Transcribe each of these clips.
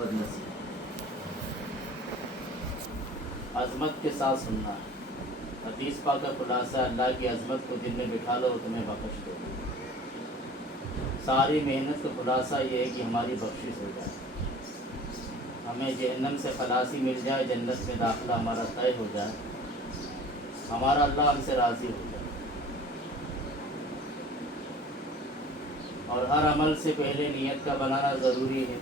بدنصیب۔ عظمت کے ساتھ سننا ہے۔ حدیث پاک کا خلاصہ، اللہ کی عظمت کو دل میں بٹھا لو تمہیں بخش دو۔ ساری محنت کا خلاصہ یہ ہے کہ ہماری بخشش ہو جائے، ہمیں جہنم سے خلاصی مل جائے، جنت میں داخلہ ہمارا طے ہو جائے، ہمارا اللہ ہم سے راضی ہو جائے۔ اور ہر عمل سے پہلے نیت کا بنانا ضروری ہے۔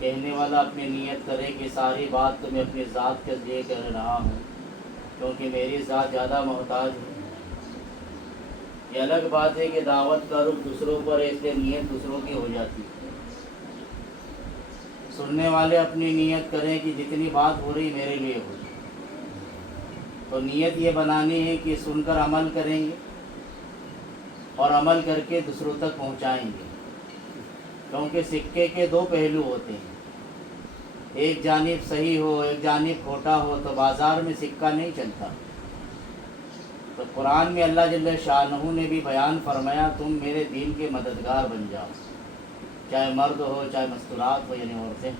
کہنے والا اپنی نیت کرے کہ ساری بات تو میں اپنی ذات کے لیے کر رہا ہوں، کیونکہ میری ذات زیادہ محتاج ہے۔ یہ الگ بات ہے کہ دعوت کا رخ دوسروں پر ہے، اس لیے نیت دوسروں کی ہو جاتی ہے۔ سننے والے اپنی نیت کریں کہ جتنی بات ہو رہی میرے لیے ہو رہی، تو نیت یہ بنانی ہے کہ سن کر عمل کریں گے اور عمل کر کے دوسروں تک پہنچائیں گے، کیونکہ سکے کے دو پہلو ہوتے ہیں، ایک جانب صحیح ہو ایک جانب کھوٹا ہو تو بازار میں سکہ نہیں چلتا۔ تو قرآن میں اللہ جل شانہ نے بھی بیان فرمایا تم میرے دین کے مددگار بن جاؤ، چاہے مرد ہو چاہے مستورات ہو، یعنی عورتیں۔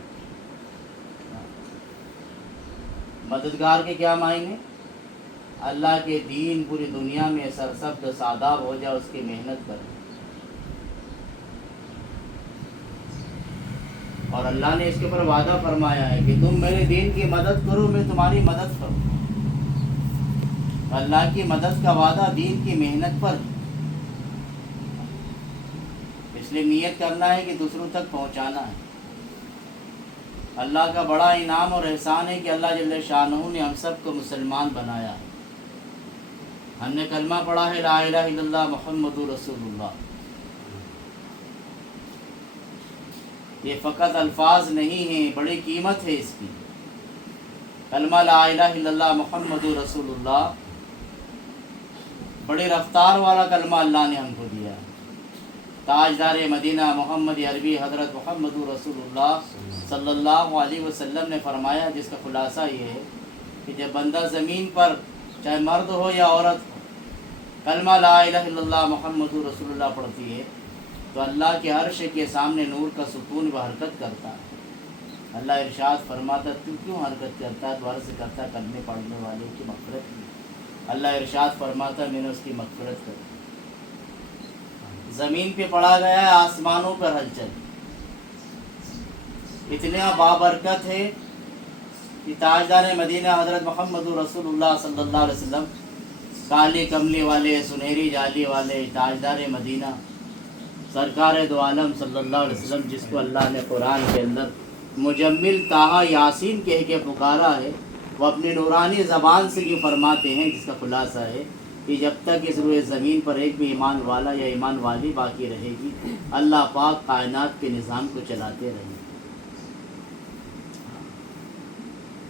مددگار کے کیا معنی؟ اللہ کے دین پوری دنیا میں سرسبد ساداب ہو جائے، اس کی محنت کریں۔ اور اللہ نے اس کے اوپر وعدہ فرمایا ہے کہ تم میرے دین کی مدد کرو میں تمہاری مدد کروں۔ اللہ کی مدد کا وعدہ دین کی محنت پر، اس لیے نیت کرنا ہے کہ دوسروں تک پہنچانا ہے۔ اللہ کا بڑا انعام اور احسان ہے کہ اللہ جل شانہ نے ہم سب کو مسلمان بنایا ہے۔ ہم نے کلمہ پڑھا ہے لا الہ الا اللہ محمد رسول اللہ۔ یہ فقط الفاظ نہیں ہیں، بڑی قیمت ہے اس کی۔ کلمہ لا الہ الا اللہ محمد رسول اللہ بڑی رفتار والا کلمہ اللہ نے ہم کو دیا ہے۔ تاجدار مدینہ محمد عربی حضرت محمد رسول اللہ صلی اللہ علیہ وسلم نے فرمایا، جس کا خلاصہ یہ ہے کہ جب بندہ زمین پر چاہے مرد ہو یا عورت ہو کلمہ لا الہ الا اللہ محمد رسول اللہ پڑھتی ہے تو اللہ کے عرش کے سامنے نور کا ستون وہ حرکت کرتا ہے۔ اللہ ارشاد فرماتا تو کیوں حرکت کرتا ہے؟ تو عرض کرتا ہے کلمے پڑھنے والے کی مغفرت کی۔ اللہ ارشاد فرماتا میں نے اس کی مغفرت کر۔ زمین پہ پڑھا گیا ہے، آسمانوں پر ہلچل، اتنا بابرکت ہے کہ تاجدار مدینہ حضرت محمد رسول اللہ صلی اللہ علیہ وسلم، کالی کملی والے سنہری جالی والے تاجدار مدینہ سرکار دو عالم صلی اللہ علیہ وسلم، جس کو اللہ نے قرآن کے اندر مجمل طٰہٰ یاسین کہہ کے پکارا ہے، وہ اپنی نورانی زبان سے یہ فرماتے ہیں، جس کا خلاصہ ہے کہ جب تک اس روئے زمین پر ایک بھی ایمان والا یا ایمان والی باقی رہے گی، اللہ پاک کائنات کے نظام کو چلاتے رہیں گے۔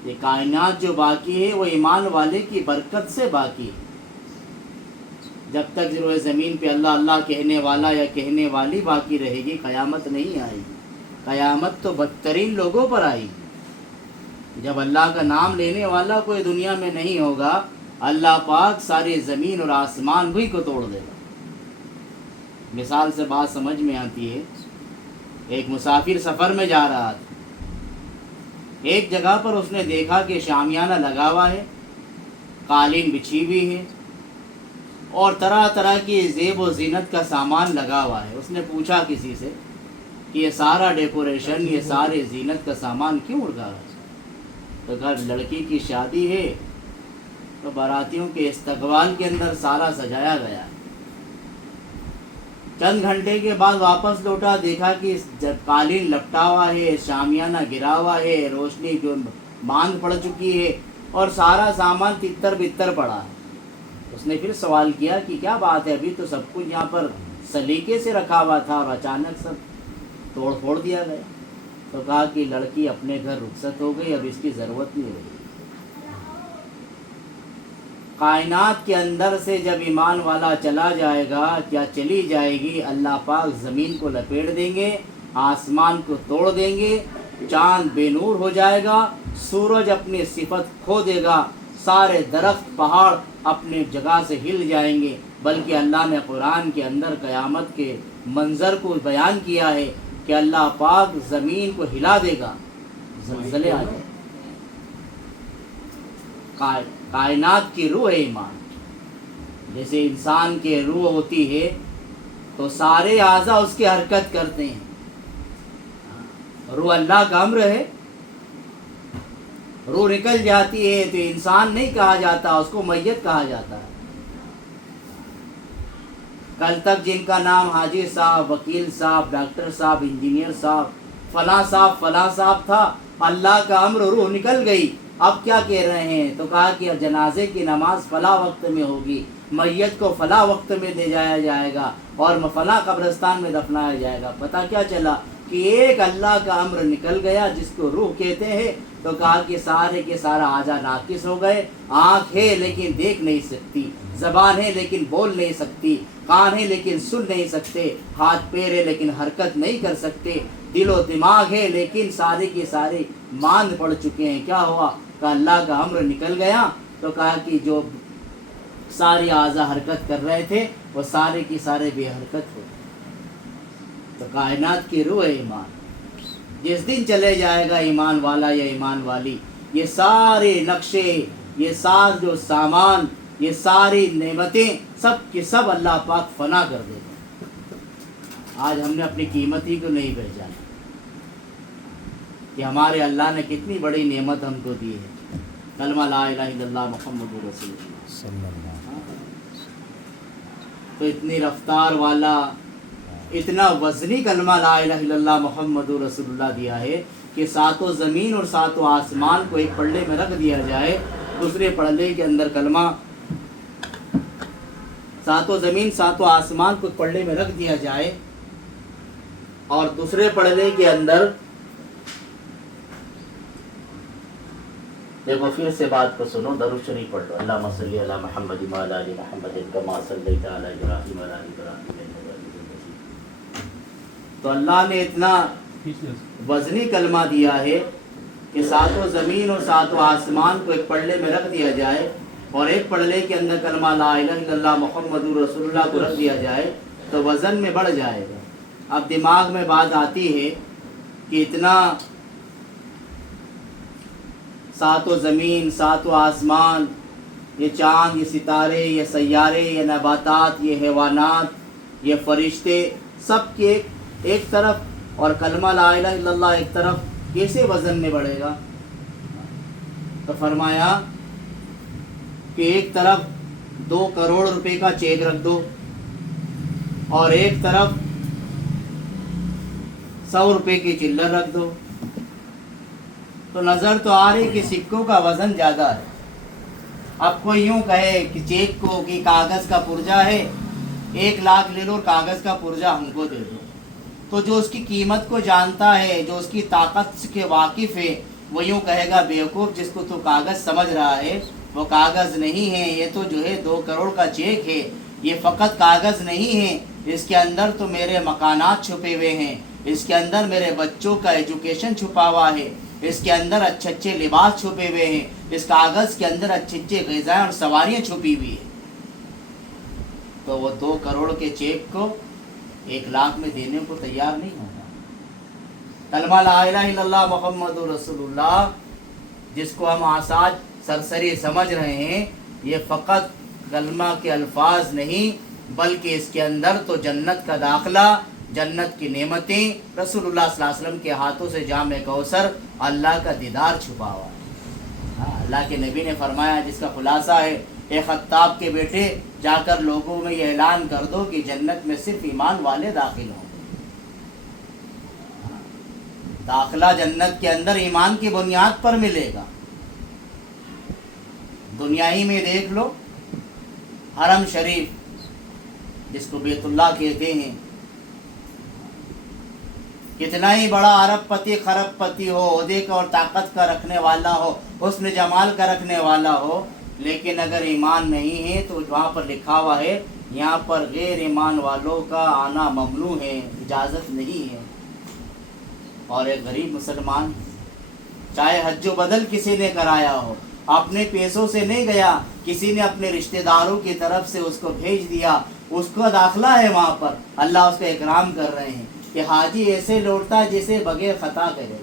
یہ کائنات جو باقی ہے وہ ایمان والے کی برکت سے باقی ہے۔ جب تک روئے زمین پہ اللہ اللہ کہنے والا یا کہنے والی باقی رہے گی، قیامت نہیں آئے گی۔ قیامت تو بدترین لوگوں پر آئے گی۔ جب اللہ کا نام لینے والا کوئی دنیا میں نہیں ہوگا، اللہ پاک ساری زمین اور آسمان بھی کو توڑ دے گا۔ مثال سے بات سمجھ میں آتی ہے، ایک مسافر سفر میں جا رہا تھا، ایک جگہ پر اس نے دیکھا کہ شامیانہ لگا ہوا ہے، قالین بچھی ہوئی ہے اور طرح طرح کی زیب و زینت کا سامان لگا ہوا ہے۔ اس نے پوچھا کسی سے کہ یہ سارا ڈیکوریشن، یہ سارے زینت کا سامان کیوں لگا ہے؟ تو کہا لڑکی کی شادی ہے تو باراتیوں کے استقبال کے اندر سارا سجایا گیا۔ چند گھنٹے کے بعد واپس لوٹا، دیکھا کہ قالین لپٹا ہوا ہے، شامیانہ گرا ہوا ہے، روشنی جو باندھ پڑ چکی ہے اور سارا سامان تتر بتر پڑا ہے۔ اس نے پھر سوال کیا کہ کیا بات ہے، ابھی تو سب کچھ یہاں پر سلیقے سے رکھا ہوا تھا اور اچانک سب توڑ پھوڑ دیا گیا۔ تو کہا کہ لڑکی اپنے گھر رخصت ہو گئی، اب اس کی ضرورت نہیں ہوگی۔ کائنات کے اندر سے جب ایمان والا چلا جائے گا، کیا چلی جائے گی، اللہ پاک زمین کو لپیٹ دیں گے، آسمان کو توڑ دیں گے، چاند بے نور ہو جائے گا، سورج اپنی صفت کھو دے گا، سارے درخت پہاڑ اپنے جگہ سے ہل جائیں گے۔ بلکہ اللہ نے قرآن کے اندر قیامت کے منظر کو بیان کیا ہے کہ اللہ پاک زمین کو ہلا دے گا، زلزلے آ جائیں۔ کائنات کی روح ہے ایمان۔ جیسے انسان کے روح ہوتی ہے تو سارے اعضاء اس کی حرکت کرتے ہیں، روح اللہ کا امر ہے، روح نکل جاتی ہے تو انسان نہیں کہا جاتا، اس کو میت کہا جاتا ہے۔ کل تک جن کا نام حاجی صاحب، وکیل صاحب، ڈاکٹر صاحب، انجینئر صاحب، فلاں صاحب تھا، اللہ کا امر روح نکل گئی، اب کیا کہہ رہے ہیں؟ تو کہا کہ جنازے کی نماز فلاں وقت میں ہوگی، میت کو فلاں وقت میں لے جایا جائے گا اور فلاں قبرستان میں دفنایا جائے گا۔ پتہ کیا چلا کہ ایک اللہ کا امر نکل گیا جس کو روح کہتے ہیں، تو کہا کہ سارے کے سارا اعضاء ناقص ہو گئے۔ آنکھ ہے لیکن دیکھ نہیں سکتی، زبان ہے لیکن بول نہیں سکتی، کان ہے لیکن سن نہیں سکتے، ہاتھ پیر ہے لیکن حرکت نہیں کر سکتے، دل و دماغ ہے لیکن سارے کے سارے ماند پڑ چکے ہیں۔ کیا ہوا؟ کہ اللہ کا امر نکل گیا، تو کہا کہ جو ساری اعضاء حرکت کر رہے تھے وہ سارے کی سارے بے حرکت ہو گئے۔ تو کائنات کی روح ہے ایمان۔ جس دن چلے جائے گا ایمان والا یا ایمان والی، یہ سارے نقشے، یہ سارے جو سامان، یہ ساری نعمتیں سب کی سب اللہ پاک فنا کر دے گا۔ آج ہم نے اپنی قیمت ہی کو نہیں پہچانا کہ ہمارے اللہ نے کتنی بڑی نعمت ہم کو دی ہے۔ کلمہ لا الہ الا اللہ محمد رسول اللہ، تو اتنی رفتار والا، اتنا وزنی کلمہ لا الہ الا اللہ محمد رسول اللہ دیا ہے کہ ساتوں زمین اور ساتوں آسمان کو ایک پلڑے میں رکھ دیا جائے، دوسرے پلڑے کے اندر کلمہ، ساتوں زمین ساتوں آسمان کو ایک پلڑے میں رکھ دیا جائے اور دوسرے پلڑے کے اندر، دیکھو پھر سے بات کو سنو، درود شریف پڑھ لو، اللہم صلی علی محمد وعلی آل محمد کما صلیت علی ابراہیم وعلی آل ابراہیم انک حمید مجید۔ تو اللہ نے اتنا وزنی کلمہ دیا ہے کہ ساتوں زمین اور ساتوں آسمان کو ایک پلڑے میں رکھ دیا جائے اور ایک پلڑے کے اندر کلمہ لا الہ الا اللہ محمد رسول اللہ کو رکھ دیا جائے تو وزن میں بڑھ جائے گا۔ اب دماغ میں بات آتی ہے کہ اتنا ساتوں زمین ساتوں آسمان، یہ چاند، یہ ستارے، یہ سیارے، یہ نباتات، یہ حیوانات، یہ فرشتے، سب کے ایک طرف اور کلمہ لا الہ الا اللہ ایک طرف، کیسے وزن میں بڑھے گا؟ تو فرمایا کہ ایک طرف 2 کروڑ روپے کا چیک رکھ دو اور ایک طرف 100 روپے کی چلر رکھ دو، تو نظر تو آ رہی کہ سکوں کا وزن زیادہ ہے۔ اب کوئی یوں کہے کہ چیک کو کہ کاغذ کا پرجا ہے، 1 لاکھ لے لو اور کاغذ کا پرجا ہم کو دے دو، تو جو اس کی قیمت کو جانتا ہے، جو اس کی طاقت کے واقف ہے، وہ یوں کہے گا بیوقوف، جس کو تو کاغذ سمجھ رہا ہے وہ کاغذ نہیں ہے، یہ تو جو ہے 2 کروڑ کا چیک ہے، یہ فقط کاغذ نہیں ہے، اس کے اندر تو میرے مکانات چھپے ہوئے ہیں، اس کے اندر میرے بچوں کا ایجوکیشن چھپا ہوا ہے، اس کے اندر اچھے اچھے لباس چھپے ہوئے ہیں، اس کاغذ کے اندر اچھے اچھے غذائیں اور سواریاں چھپی ہوئی ہیں۔ تو وہ 2 کروڑ کے چیک کو 1 لاکھ میں دینے کو تیار نہیں ہوگا۔ کلمہ لا الہ الا اللہ محمد رسول اللہ، جس کو ہم آسان سرسری سمجھ رہے ہیں، یہ فقط کلمہ کے الفاظ نہیں بلکہ اس کے اندر تو جنت کا داخلہ، جنت کی نعمتیں، رسول اللہ صلی اللہ علیہ وسلم کے ہاتھوں سے جام کوثر، اللہ کا دیدار چھپا ہوا ہے۔ اللہ کے نبی نے فرمایا، جس کا خلاصہ ہے، اے خطاب کے بیٹے، جا کر لوگوں میں یہ اعلان کر دو کہ جنت میں صرف ایمان والے داخل ہوں۔ داخلہ جنت کے اندر ایمان کی بنیاد پر ملے گا۔ دنیا ہی میں دیکھ لو، حرم شریف جس کو بیت اللہ کہتے ہیں، کتنا ہی بڑا ارب پتی خرب پتی ہو، عہدے کا اور طاقت کا رکھنے والا ہو، حسن جمال کا رکھنے والا ہو، لیکن اگر ایمان نہیں ہے تو وہاں پر لکھا ہوا ہے یہاں پر غیر ایمان والوں کا آنا ممنوع ہے، اجازت نہیں ہے۔ اور ایک غریب مسلمان، چاہے حج و بدل کسی نے کرایا ہو، اپنے پیسوں سے نہیں گیا، کسی نے اپنے رشتہ داروں کی طرف سے اس کو بھیج دیا، اس کا داخلہ ہے وہاں پر، اللہ اس کا اکرام کر رہے ہیں، کہ حاجی ایسے لوٹتا جیسے بغیر خطا کرے،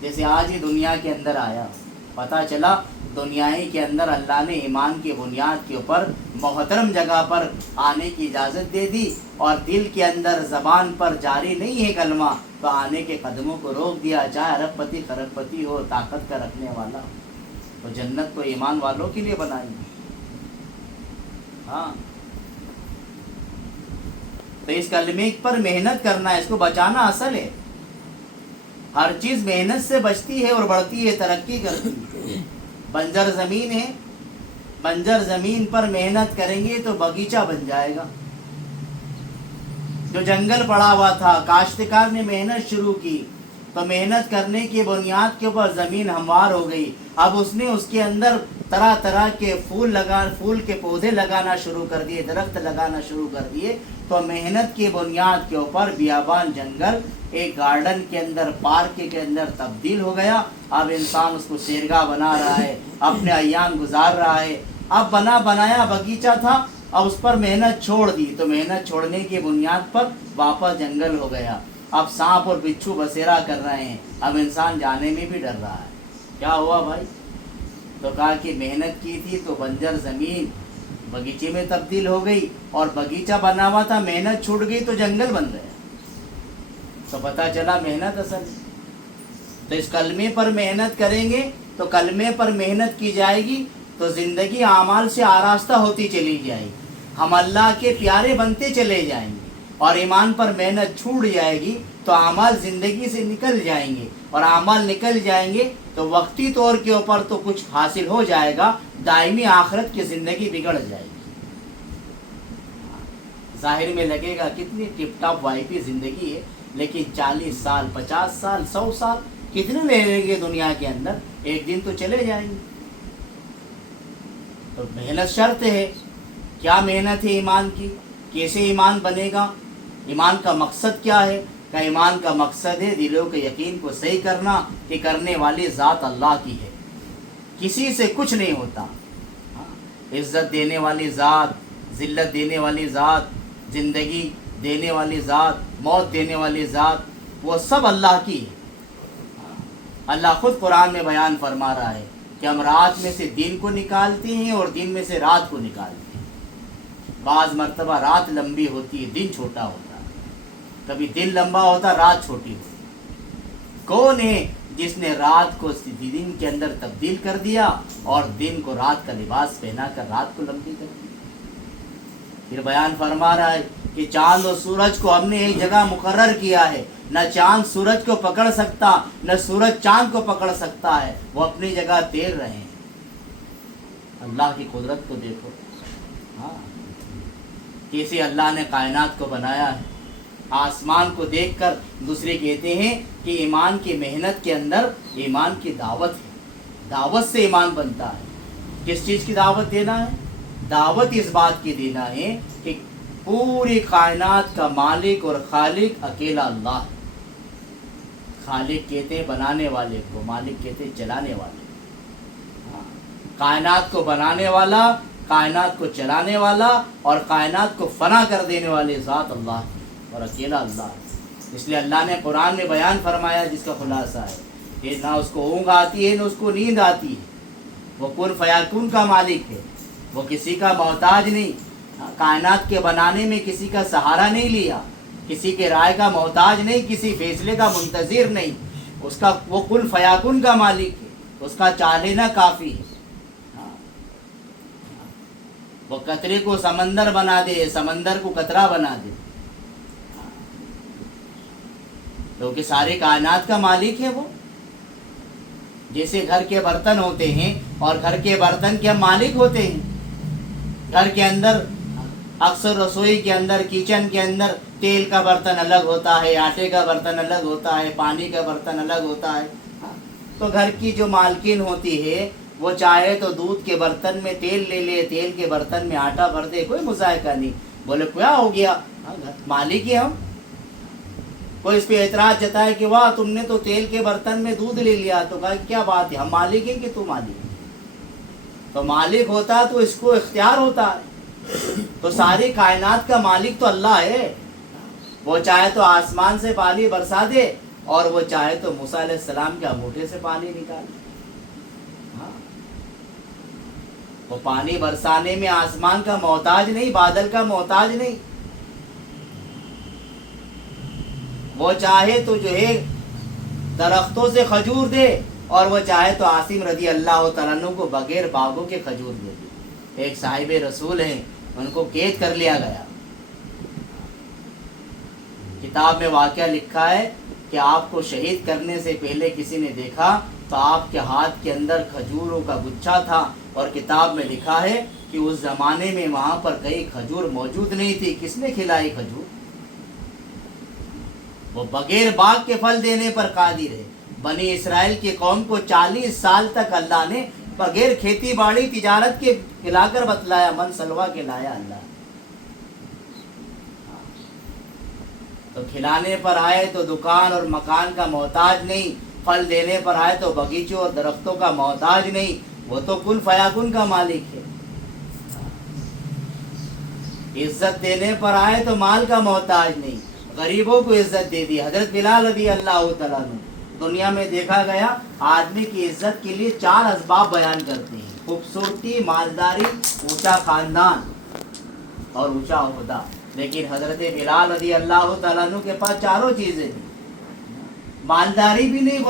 جیسے آج ہی دنیا کے اندر آیا، پتہ چلا دنیائی کے اندر اللہ نے ایمان کی بنیاد کے اوپر محترم جگہ پر آنے کی اجازت دے دی، اور دل کے اندر زبان پر جاری نہیں ہے کلمہ تو آنے کے قدموں کو روک دیا، چاہے ارب پتی خرب پتی ہو، طاقت کا رکھنے والا ہو۔ تو جنت تو ایمان والوں کے لیے بنائی ہے۔ ہاں، تو اس کلمے پر محنت کرنا ہے، اس کو بچانا اصل ہے۔ ہر چیز محنت سے بچتی ہے اور بڑھتی ہے، ترقی کرتی ہے۔ بنجر زمین ہے، بنجر زمین پر محنت کریں گے تو باغیچہ بن جائے گا۔ جو جنگل پڑا ہوا تھا، کاشتکار نے محنت شروع کی تو محنت کرنے کی بنیاد کے اوپر زمین ہموار ہو گئی۔ اب اس نے اس کے اندر طرح طرح کے پھول کے پودے لگانا شروع کر دیے، درخت لگانا شروع کر دیے، تو محنت کی بنیاد کے اوپر بیابان جنگل ایک گارڈن کے اندر، پارک کے اندر تبدیل ہو گیا۔ اب انسان اس کو سیرگاہ بنا رہا ہے، اپنے ایام گزار رہا ہے۔ اب بنایا باغیچہ تھا، اب اس پر محنت چھوڑ دی تو محنت چھوڑنے کی بنیاد پر واپس جنگل ہو گیا۔ اب سانپ اور بچھو بسیرا کر رہے ہیں، اب انسان جانے میں بھی ڈر رہا ہے۔ کیا ہوا بھائی؟ تو کہا کہ محنت کی تھی تو بنجر زمین باغیچے میں تبدیل ہو گئی، اور باغیچہ بنا ہوا تھا، محنت چھوٹ گئی تو جنگل بن گیا۔ تو پتہ چلا محنت اصل ہے۔ تو اس کلمے پر محنت کریں گے تو کلمے پر محنت کی جائے گی تو زندگی اعمال سے آراستہ ہوتی چلی جائے گی، ہم اللہ کے پیارے بنتے چلے جائیں گے۔ اور ایمان پر محنت چھوٹ جائے گی تو اعمال زندگی سے نکل جائیں گے، اور اعمال نکل جائیں گے تو وقتی طور کے اوپر تو کچھ حاصل ہو جائے گا، دائمی آخرت کی زندگی بگڑ جائے گی۔ ظاہر میں لگے گا کتنی ٹپ ٹاپ وائپی زندگی ہے، لیکن 40 سال 50 سال 100 سال کتنے لے لیں گے دنیا کے اندر، ایک دن تو چلے جائیں گے۔ تو محنت شرط ہے۔ کیا محنت ہے ایمان کی؟ کیسے ایمان بنے گا؟ ایمان کا مقصد کیا ہے؟ کہ ایمان کا مقصد ہے دلوں کے یقین کو صحیح کرنا کہ کرنے والی ذات اللہ کی ہے، کسی سے کچھ نہیں ہوتا۔ عزت دینے والی ذات، ذلت دینے والی ذات، زندگی دینے والی ذات، موت دینے والی ذات، وہ سب اللہ کی ہے۔ اللہ خود قرآن میں بیان فرما رہا ہے کہ ہم رات میں سے دن کو نکالتے ہیں اور دن میں سے رات کو نکالتے ہیں۔ بعض مرتبہ رات لمبی ہوتی ہے، دن چھوٹا ہوتا ہے، کبھی دن لمبا ہوتا، رات چھوٹی ہوتی۔ کون ہے جس نے رات کو دن کے اندر تبدیل کر دیا اور دن کو رات کا لباس پہنا کر رات کو لمبی کر دی؟ پھر بیان فرما رہا ہے کہ چاند اور سورج کو ہم نے ایک جگہ مقرر کیا ہے، نہ چاند سورج کو پکڑ سکتا نہ سورج چاند کو پکڑ سکتا ہے، وہ اپنی جگہ تیر رہے ہیں۔ اللہ کی قدرت کو دیکھو، ہاں کیسے اللہ نے کائنات کو بنایا ہے۔ آسمان کو دیکھ کر دوسرے کہتے ہیں کہ ایمان کی محنت کے اندر ایمان کی دعوت ہے، دعوت سے ایمان بنتا ہے۔ کس چیز کی دعوت دینا ہے؟ دعوت اس بات کی دینا ہے کہ پوری کائنات کا مالک اور خالق اکیلا اللہ ہے۔ خالق کہتے ہیں بنانے والے کو، مالک کہتے ہیں چلانے والے۔ کائنات کو بنانے والا، کائنات کو چلانے والا اور کائنات کو فنا کر دینے والے ذات اللہ ہے، اور اکیلا اللہ ہے۔ اس لیے اللہ نے قرآن میں بیان فرمایا جس کا خلاصہ ہے کہ نہ اس کو اونگ آتی ہے نہ اس کو نیند آتی ہے، وہ کن فیکون کا مالک ہے، وہ کسی کا محتاج نہیں، کائنات کے بنانے میں کسی کا سہارا نہیں لیا، کسی کے رائے کا محتاج نہیں، کسی فیصلے کا منتظر نہیں، اس کا وہ کن فیکون کا مالک ہے، اس کا چاہ لینا کافی ہے۔ وہ قطرے کو سمندر بنا دے، سمندر کو قطرہ بنا دے، کیونکہ سارے کائنات کا مالک ہے وہ۔ جیسے گھر کے برتن ہوتے ہیں اور گھر کے برتن کے مالک ہوتے ہیں، گھر کے اندر اکثر رسوئی کے اندر، کچن کے اندر تیل کا برتن الگ ہوتا ہے، آٹے کا برتن الگ ہوتا ہے، پانی کا برتن الگ ہوتا ہے۔ تو گھر کی جو مالکین ہوتی ہے وہ چاہے تو دودھ کے برتن میں تیل لے لے، تیل کے برتن میں آٹا بھر دے، کوئی مذائقہ نہیں، بولے کیا ہو گیا، مالک ہی ہم۔ کوئی اس پہ اعتراض جتائے کہ واہ تم نے تو تیل کے برتن میں دودھ لے لیا، تو کہا کیا بات ہے، ہم مالک ہیں کہ تو مالک ہے؟ تو مالک ہوتا تو اس کو اختیار ہوتا ہے۔ تو ساری کائنات کا مالک تو اللہ ہے، وہ چاہے تو آسمان سے پانی برسا دے اور وہ چاہے تو موسیٰ علیہ السلام کے انگوٹھے سے پانی نکالے. ہاں وہ پانی برسانے میں آسمان کا محتاج نہیں، بادل کا محتاج نہیں. وہ چاہے تو جو ہے درختوں سے کھجور دے اور وہ چاہے تو عاصم رضی اللہ تعالیٰ عنہ کو بغیر باغوں کے کھجور دے دے. ایک صاحب رسول ہیں، ان کو قید کر لیا گیا. کتاب میں واقعہ لکھا ہے کہ آپ کو شہید کرنے سے پہلے کسی نے دیکھا تو آپ کے ہاتھ کے اندر کھجوروں کا گچھا تھا، اور کتاب میں لکھا ہے کہ اس زمانے میں وہاں پر کئی کھجور موجود نہیں تھی. کس نے کھلائی کھجور؟ وہ بغیر باغ کے پھل دینے پر قادر ہے. بنی اسرائیل کی قوم کو 40 سال تک اللہ نے بغیر کھیتی باڑی تجارت کے کھلا کر بتلایا، من سلوا کھلایا اللہ. تو کھلانے پر آئے تو دکان اور مکان کا محتاج نہیں، پھل دینے پر آئے تو باغیچوں اور درختوں کا محتاج نہیں. وہ تو کن فیاکن کا مالک ہے. عزت دینے پر آئے تو مال کا محتاج نہیں، غریبوں کو عزت دے دی. حضرت بلال رضی اللہ تعالیٰ عنہ دنیا میں دیکھا گیا آدمی کی عزت کے لیے 4 اسباب بیان کرتے ہیں: خوبصورتی، مالداری، اونچا خاندان اور اونچا عہدہ. لیکن حضرت بلال رضی اللہ تعالیٰ عنہ کے پاس چاروں چیزیں تھیں. مالداری بھی نہیں،